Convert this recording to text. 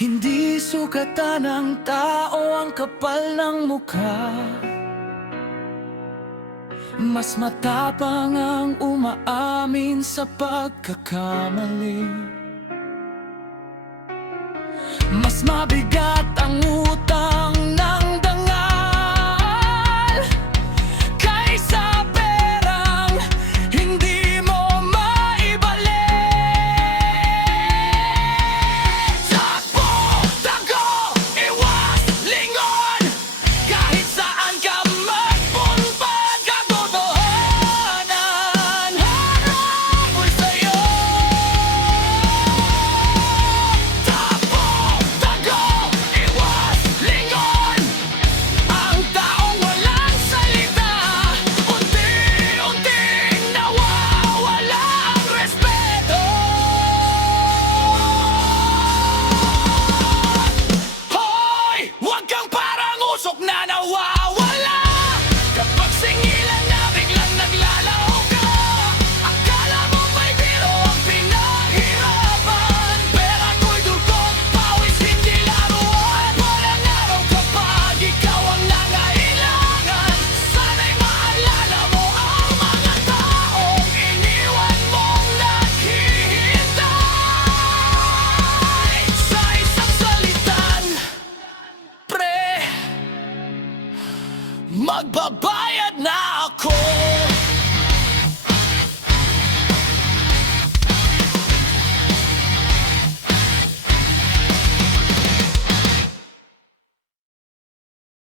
Hindi sukatan ng tao ang kapal ng mukha. Mas matapang ang umaamin sa pagkakamali. Mas mabigat ang utang ng dangal kaysa perang hindi mo maibalik. Takbo, tago, iwas, lingon, kahit saan ka magpunta, katotohanan harapol sa'yo. Takbo, tago, iwas, lingon, ang taong walang salita, unti-unting nawawala ang respeto. Hoy! Huwag kang parang usok na nawawala kapag singilan na biglang naglalaho ka. Akala mo ba'y biro ang pinaghirapan? Pera ko'y dugot, pawis hindi laruan. Walang araw kapag ikaw ang nangailangan. Sana'y maalala mo ang mga taong iniwan mong naghihintay. Sa isang salitan, pre, magbaba